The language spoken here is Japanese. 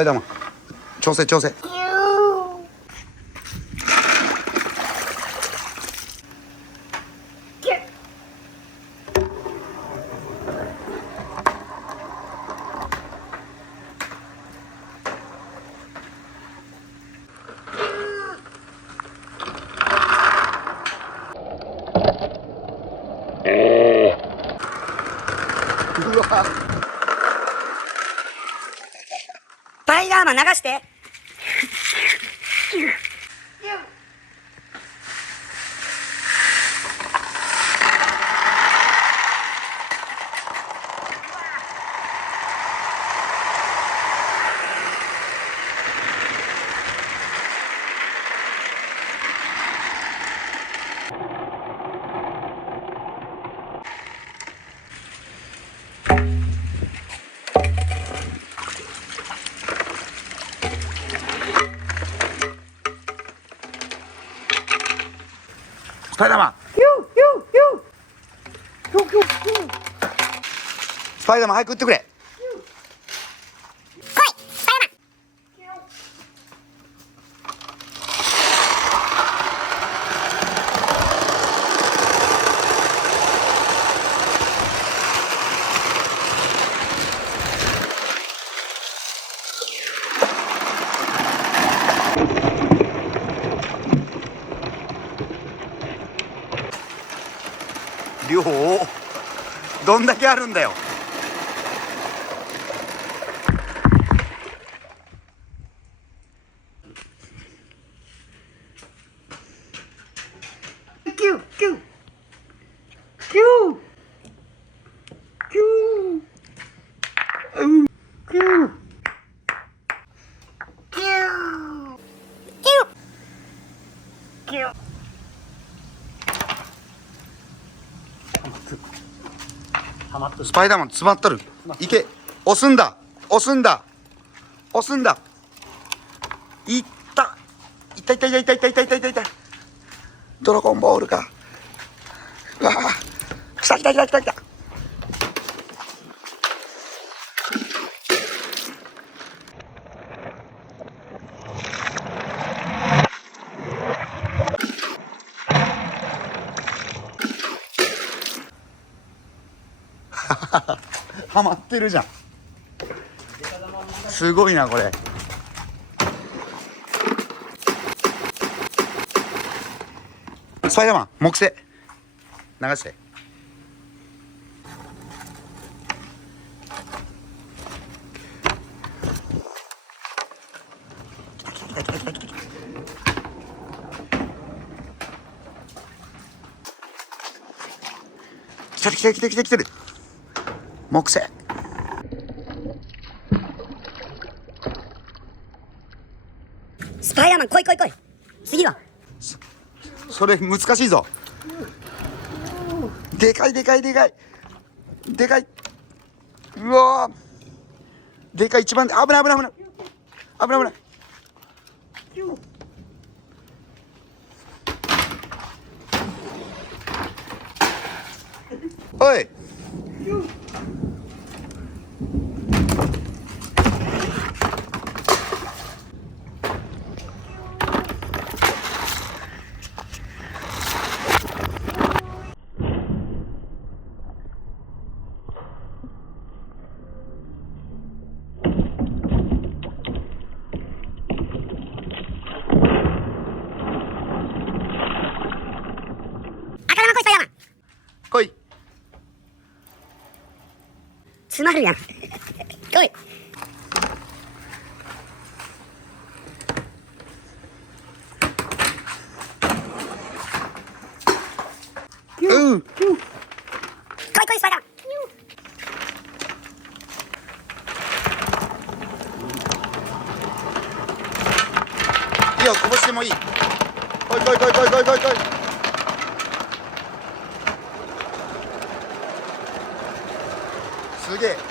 パイダーマン調整調整。うわスパイダーマン流して。スパイダーマンスパイダーマン早く撃ってくれ。量どんだけあるんだよ。キューキューキューキューキューキューキューキュー。スパイダーマン詰まっとる。いけ、押すんだ押すんだ押すんだ。いったいったいったいったいったいったいったいったいった。ドラゴンボールか。うわあ来た来た来た来た来た。ハマってるじゃん。すごいなこれ。スパイダーマン木製流して。来た来た来た来た来てる。木製。スパイダーマン来い来い来い。次はそれ難しいぞ。でかいでかいでかいでかい。うわーでかい一番で危ない危ない危ない危ない危ない。おい来い。詰まるやん。来い。うん。来い来いスパイダーマン。いいよこぼしてもいい。来い来い来い来い来い来い来い。すげえ。